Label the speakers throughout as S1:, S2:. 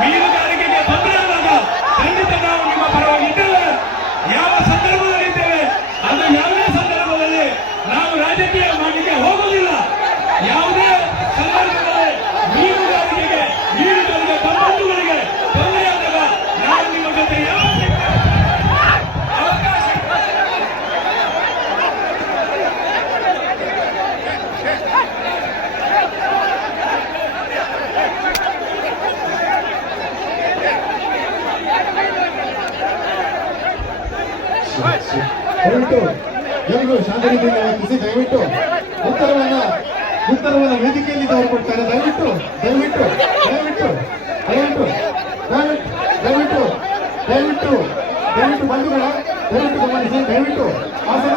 S1: மீது ಶುಭಾಶಯ
S2: ದಯವಿಟ್ಟು ಎಲ್ಲರಿಗೂ ಶಾಂತಗತಿಯಿಂದ ವರ್ತಿಸಿ, ದಯವಿಟ್ಟು ಉತ್ತರವನ್ನ ಉತ್ತರವನ್ನ ವೇದಿಕೆಯಲ್ಲಿ ಅವರು ಕೊಡ್ತಾರೆ ದಯವಿಟ್ಟು ದಯವಿಟ್ಟು ದಯವಿಟ್ಟು ದಯವಿಟ್ಟು ದಯವಿಟ್ಟು ದಯವಿಟ್ಟು ದಯವಿಟ್ಟು ಬಂಧುಗಳ, ದಯವಿಟ್ಟು ಗಮನಿಸಿ, ದಯವಿಟ್ಟು ಆಸನ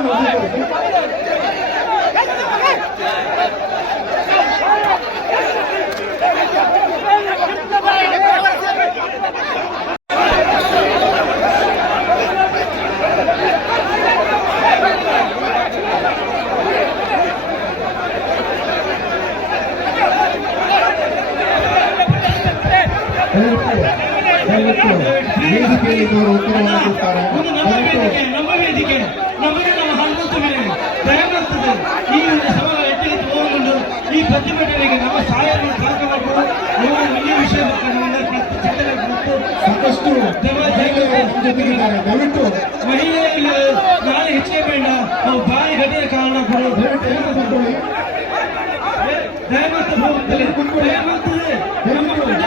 S2: ದಯವಿಟ್ಟು ದಯವಿಟ್ಟು ಇದ್ದವರು ಉತ್ತರವನ್ನು ಕೊಡ್ತಾರೆ
S1: ನಮಗೆ ನಮ್ಮ ಈ ಒಂದು ಈ ಪ್ರತಿಭಟನೆಗೆ ನಮ್ಮ
S2: ಸಹಾಯ ನಿಮ್ಮ ಸಾಕಷ್ಟು ದಯವಿಟ್ಟು
S1: ನಾನು ಹೆಚ್ಚೇ ಬೇಡ. ನಾವು ಬಾಯಿ ಗಡಿಯ ಕಾರಣ ಕೂಡ
S2: ದಯಮಾಡ್ತಾರೆ ದಯಮಾಡ್ತಾರೆ